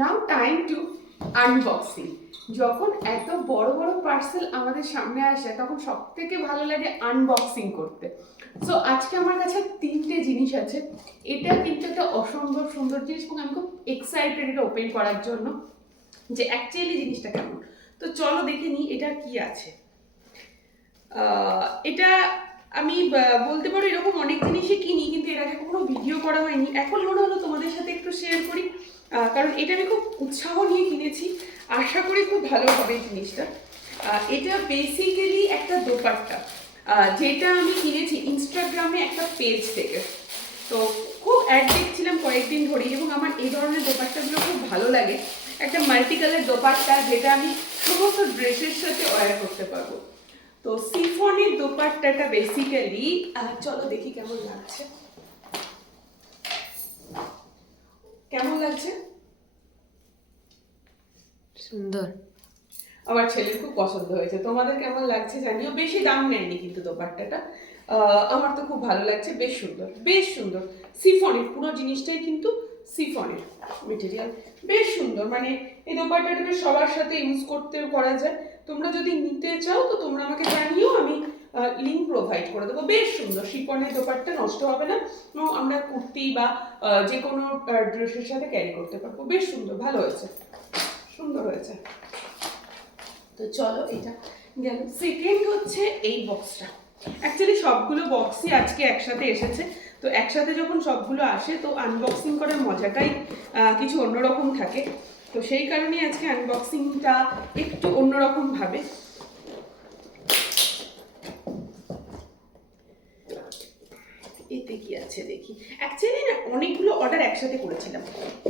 Now time to unboxing. যখন এত বড় বড় পার্সেল আমাদের সামনে আসে তখন সব থেকে ভালো লাগে আনবক্সিং করতে। সো আজকে আমার কাছে তিনটে জিনিস আছে। এটা কিন্তু একটা অসম্ভব সুন্দর জিনিস এবং আমি খুব এক্সাইটেড এটা ওপেন করার জন্য যে অ্যাকচুয়ালি জিনিসটা কেমন। তো চলো দেখে নিই এটা কি আছে। এটা আমি বলতে পারো এরকম অনেক জিনিসই কিনি, কিন্তু এর আগে কখনো ভিডিও করা হয়নি। এখন মনে হলো তোমাদের সাথে একটু শেয়ার করি, কারণ এটা আমি খুব উৎসাহ নিয়ে কিনেছি। আশা করি খুব ভালো হবে এই জিনিসটা। এটা বেসিক্যালি একটা দোপাট্টা, যেটা আমি কিনেছি ইনস্টাগ্রামে একটা পেজ থেকে। তো খুব অ্যাড দেখছিলাম কয়েকদিন ধরেই, এবং আমার এই ধরনের দোপাট্টাগুলো খুব ভালো লাগে। একটা মাল্টি কালার দোপাট্টা যেটা আমি সমস্ত ড্রেসের সাথে ওয়্যার করতে পারবো। তো সিফনের দোপাট্টাটা বেসিক্যালি, চলো দেখি কেমন লাগছে। কেমন লাগছে? সুন্দর। আমার ছেলের খুব পছন্দ হয়েছে। তোমাদের কেমন লাগছে জানিও। বেশি দাম নেয়নি কিন্তু দোপাট্টাটা। আমার তো খুব ভালো লাগছে, বেশ সুন্দর, বেশ সুন্দর। সিফনের পুরো জিনিসটাই কিন্তু সিফনের মেটেরিয়াল, বেশ সুন্দর। মানে এই দোপাট্টাটা বেশ সবার সাথে ইউজ করা যায়। তোমরা যদি নিতে চাও তো তোমরা আমাকে জানিও, আমি লিঙ্ক প্রোভাইড করে দেবো। বেশ সুন্দর শিফনের দোপাট্টা, নষ্ট হবে না এবং আমরা কুর্তি বা যে কোনো ড্রেসের সাথে ক্যারি করতে পারবো। বেশ সুন্দর, ভালো হয়েছে, সুন্দর হয়েছে। তো চলো এটা গেল। সেকেন্ড হচ্ছে এই বক্সটা। অ্যাকচুয়ালি সবগুলো বক্সই আজকে একসাথে এসেছে। তো একসাথে যখন সবগুলো আসে তো আনবক্সিং করার মজাটাই কিছু অন্যরকম থাকে। তো সেই কারণেই আজকে আনবক্সিংটা একটু অন্যরকম ভাবে। এতে কি আছে দেখি। অ্যাকচুয়ালি না অনেকগুলো অর্ডার একসাথে করেছিলাম।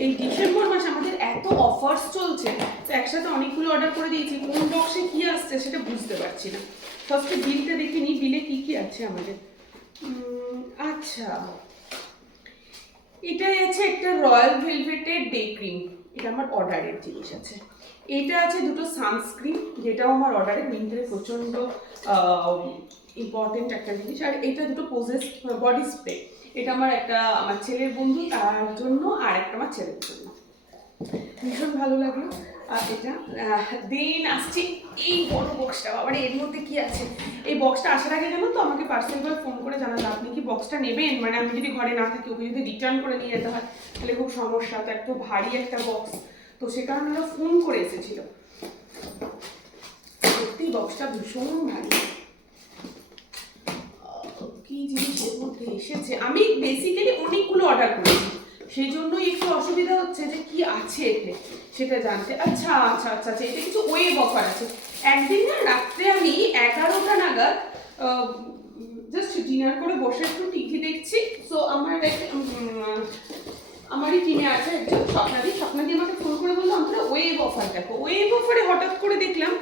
এই ডিসেম্বর মাস আমাদের এত অফার্স চলছে, তো একসাথে অনেকগুলো অর্ডার করে দিয়েছি। কোন বক্সে কি আসছে সেটা বুঝতে পারছি না। ফার্স্টে বিলটা দেখে নিই, বিলে কি কি আছে আমাদের। আচ্ছা, এটাই আছে একটা রয়্যাল ভেলভেটের ডে ক্রিম। এটা আমার অর্ডারের জিনিস আছে। এটা আছে দুটো সানস্ক্রিন, যেটাও আমার অর্ডারে। উইন্টারে প্রচণ্ড ইম্পর্টেন্ট একটা জিনিস। আর এটা দুটো পোজেস বডি স্প্রে। এটা আমার ছেলের বন্ধু, তার জন্য, আর একটা আমার ছেলের জন্য। ভীষণ ভালো লাগলো। আর এটা দেন আসছে এই বড় বক্সটা। আবার এর মধ্যে কি আছে? এই বক্সটা আসার আগে জানো তো আমাকে পার্সেল বয় ফোন করে জানালো আপনি কি বক্সটা নেবেন, মানে আমি যদি ঘরে না থাকি ওকে যদি রিটার্ন করে নিয়ে যেতে হয় তাহলে খুব সমস্যা। তো একটু ভারী একটা বক্স, তো সে কারণে ওরা ফোন করে এসেছিল। সত্যি বক্সটা ভীষণ ভারী। কি জিনিস এর মধ্যে এসেছে? আমি বেসিক্যালি অনেকগুলো অর্ডার করেছি, সেই জন্যই একটু অসুবিধা হচ্ছে যে কি আছে এতে সেটা জানতে। আচ্ছা আচ্ছা আচ্ছা আচ্ছা, এটা কিছু ওয়েব অফার আছে। একদিন না রাত্রে আমি 11টা নাগাদ জাস্ট ডিনার করে বসে একটু টিভি দেখছি। সো আমারই টিমে আছে একজন স্বপ্নাদি আমাকে ফোন করে বললো আমরা ওয়েব অফার দেখো। ওয়েব অফারে হঠাৎ করে দেখলাম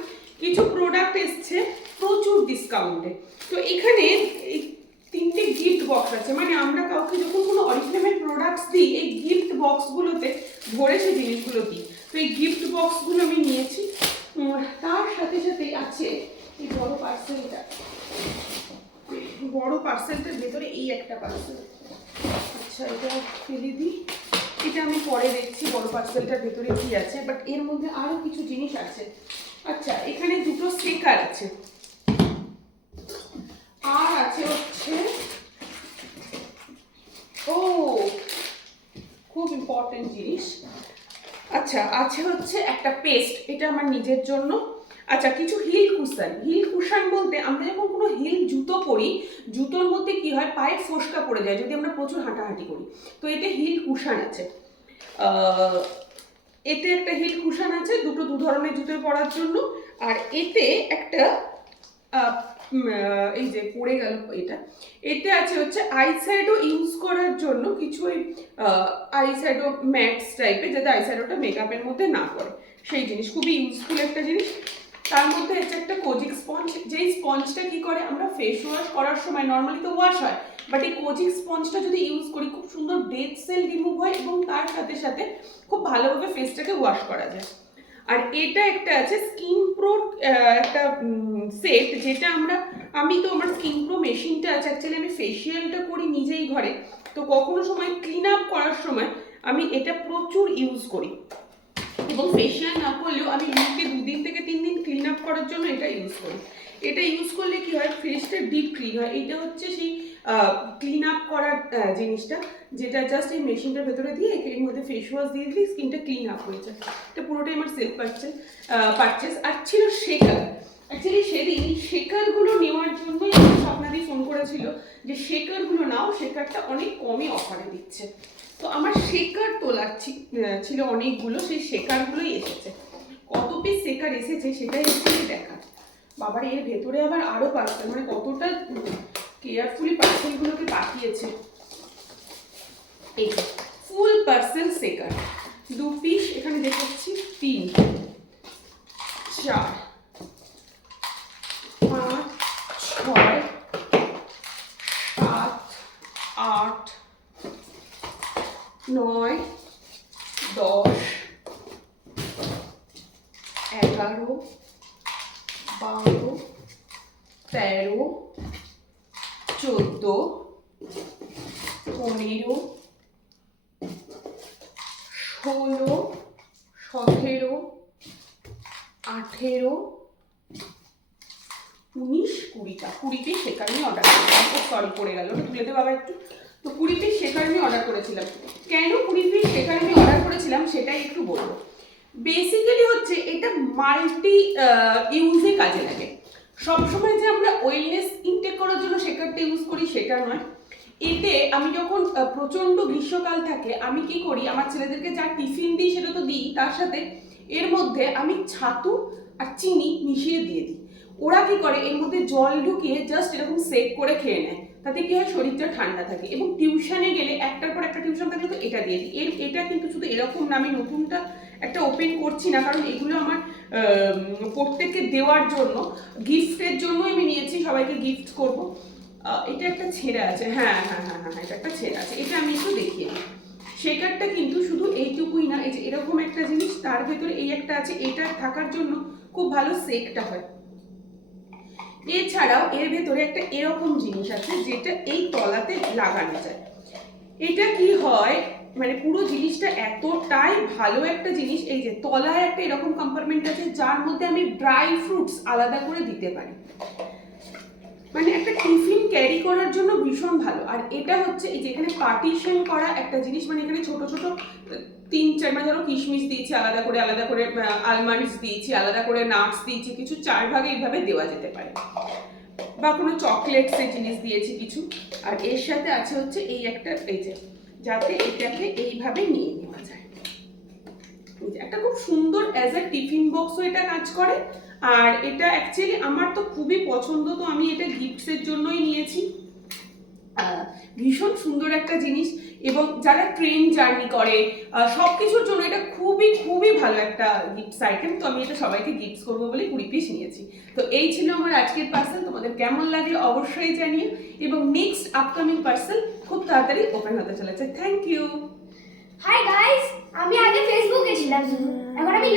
কিছু প্রোডাক্ট এসছে প্রচুর ডিসকাউন্টে। তো এখানে এই 3টে গিফট বক্স আছে। মানে আমরা কাউকে যখন কোনো অরিফ্লেমের প্রোডাক্টস দিই, এই গিফট বক্সগুলোতে ভরে সেই জিনিসগুলো দিই। তো এই গিফট বক্সগুলো আমি নিয়েছি। তার সাথে সাথে আছে এই বড় পার্সেলটা। বড় পার্সেলটার ভেতরে এই একটা পার্সেল। আচ্ছা, এটা ফেলে দিই, এটা আমি পরে দেখছি বড় পার্সেলটার ভেতরে কি আছে। বাট এর মধ্যে আরো কিছু জিনিস আছে। আচ্ছা, এখানে দুটো স্টিকার আছে, আর আছে হচ্ছে খুব ইম্পর্টেন্ট জিনিস। আচ্ছা, আছে হচ্ছে একটা পেস্ট, এটা আমার নিজের জন্য। আচ্ছা, কিছু হিল কুশন বলতে আমরা যখন কোনো হিল জুতো পরি, জুতোর মধ্যে কি হয়, পায়ে ফোসকা পড়ে যায় যদি আমরা প্রচুর হাঁটাহাঁটি করি। তো এতে হিল কুশন আছে। এতে একটা হিল কুশন আছে দু ধরনের জুতো পরার জন্য। আর এতে একটা এই যে পড়ে গেল এটা, এতে আছে হচ্ছে আইশ্যাডো ইউজ করার জন্য কিছু ওই আইশ্যাডো ম্যাটস টাইপের, যাতে আইশ্যাডোটা মেকআপের মধ্যে না পড়ে, সেই জিনিস। খুবই ইউজফুল একটা জিনিস। তার মধ্যে আছে একটা কোজিক স্পঞ্জ, যেই স্পঞ্জটা কি করে, আমরা ফেস ওয়াশ করার সময় নর্মালি তো ওয়াশ হয়, বাট এই কোজিক স্পঞ্জটা যদি ইউজ করি খুব সুন্দর ডেড সেল রিমুভ হয় এবং তার সাথে সাথে খুব ভালোভাবে ফেসটাকে ওয়াশ করা যায়। আর এটা একটা আছে স্কিন প্রো একটা সেট, যেটা আমি তো আমার স্কিন প্রো মেশিনটা আছে। অ্যাকচুয়ালি আমি ফেসিয়ালটা করি নিজেই ঘরে, তো কখনো সময় ক্লিন আপ করার সময় আমি এটা প্রচুর ইউজ করি। এবং ফেশিয়াল না করলেও আমি মুখকে 2 দিন থেকে 3 দিন ক্লিন আপ করার জন্য এটা ইউজ করি। এটা ইউজ করলে কি হয়, ফেসটা ডিপ ক্লিন হয়। এটা হচ্ছে সেই ক্লিন আপ করার জিনিসটা, যেটা জাস্ট এই মেশিনটার ভেতরে দিয়ে এর মধ্যে ফেস ওয়াশ দিয়ে দিলে স্কিনটা ক্লিন আপ হয়ে যায়। এটা পুরোটাই আমার সেলফ পারচেস। আর ছিল শেকার। অ্যাকচুয়ালি সেদিন শেকারগুলো নেওয়ার জন্যই স্বপ্নাদি ফোন করেছিল যে শেকারগুলো নাও, শেকারটা অনেক কমে অফারে দিচ্ছে। তো আমার শেকার তোলার ছিল অনেকগুলো, সেই শেকারগুলোই এসেছে। কত পিস শেকার এসেছে সেটাই হচ্ছে দেখা। বাবার এর ভেতরে আবার আরো পার্সেল, মানে কতটা কেয়ারফুলি পার্সেলগুলোকে পাঠিয়েছে। এই ফুল পার্সেল শেকার 2 পিস, এখানে দেখাচ্ছি 3, 4, 5, 6, 7, 8, 9, 10, 11, 12, 13, 14, 15, 16, 17, 18, 19, 20টা 20 পিস শেকার আমি অর্ডার করেছিলাম। সরি পড়ে গেল, ওটা তুলে দে বাবা একটু। তো 20 পিস শেকার আমি অর্ডার করেছিলাম। কেন 20 পিস শেকার আমি অর্ডার করেছিলাম সেটাই একটু বলবো। বেসিক্যালি হচ্ছে এটা মাল্টি ইউজে কাজে লাগে। সবসময় যে আমরা ওয়েলনেস ইনটেক করার জন্য শেকারটা ইউজ করি সেটা নয়। এতে আমি যখন প্রচণ্ড গ্রীষ্মকাল থাকে আমি কি করি, আমার ছেলেদেরকে যা টিফিন দিই সেটা তো দিই, তার সাথে এর মধ্যে আমি ছাতু আর চিনি মিশিয়ে দিয়ে দিই। ওরা কি করে, এর মধ্যে জল ঢুকিয়ে জাস্ট এরকম সেক করে খেয়ে নেয়। তাতে কি হয়, শরীরটা ঠান্ডা থাকে। এবং টিউশনে গেলে একটার পর একটা টিউশন থাকলে তো এটা দিয়ে দিই। এটা কিন্তু শুধু এরকম না, আমি নতুনটা একটা ওপেন করছি না, কারণ এগুলো আমার প্রত্যেককে দেওয়ার জন্য, গিফটের জন্য আমি নিয়েছি, সবাইকে গিফট করব। এটা একটা ছেঁড়া আছে, হ্যাঁ হ্যাঁ হ্যাঁ হ্যাঁ, এটা একটা ছেঁড়া আছে, এটা আমি একটু দেখিয়ে দিই। শেকারটা কিন্তু শুধু এইটুকুই না, এই যে এরকম একটা জিনিস, তার ভেতরে এই একটা আছে, এটা থাকার জন্য খুব ভালো সেকটা হয়। এছাড়াও এর ভেতরে একটা এরকম জিনিস আছে যেটা এই তলাতে লাগানো যায়। এটা কি হয়, মানে পুরো জিনিসটা এতটাই ভালো একটা জিনিস। এই যে তলায় একটা এরকম কম্পার্টমেন্ট আছে যার মধ্যে আমি ড্রাই ফ্রুটস আলাদা করে দিতে পারি, মানে একটা টিফিন ক্যারি করার জন্য ভীষণ ভালো। আর এটা হচ্ছে এই যে এখানে পার্টিশন করা একটা জিনিস, মানে এখানে ছোট ছোট 3-4, মানে ধরো কিশমিশ দিয়েছি আলাদা করে, আলমন্ডস দিয়েছি আলাদা করে, নাটস দিয়েছি কিছু, 4 ভাগে এইভাবে দেওয়া যেতে পারে। বা কোনো চকলেটসের জিনিস দিয়েছি কিছু। আর এর সাথে আছে হচ্ছে এই একটা, এই যে যাতে এটাকে এইভাবে নিয়ে নেওয়া যায়। একটা খুব সুন্দর অ্যাজ এ টিফিন বক্সও এটা কাজ করে। আর এটা অ্যাকচুয়ালি আমার তো খুবই পছন্দ, তো আমি এটা গিফটসের জন্যই নিয়েছি। ভীষণ সুন্দর একটা জিনিস, এবং যারা ট্রেন জার্নি করে সব কিছুর জন্য এটা খুবই খুবই ভালো একটা গিফটস আইটেম। তো আমি এটা সবাইকে গিফটস করবো বলে 20 পিস নিয়েছি। তো এই ছিল আমার আজকের পার্সেল, তোমাদের কেমন লাগলো অবশ্যই জানিও। এবং নেক্সট আপকামিং পার্সেল খুব তাড়াতাড়ি ওপেন হতে চলেছে। Thank you. হাই গাইস, আমি আগে ফেসবুকে ছিলাম, এখন আমি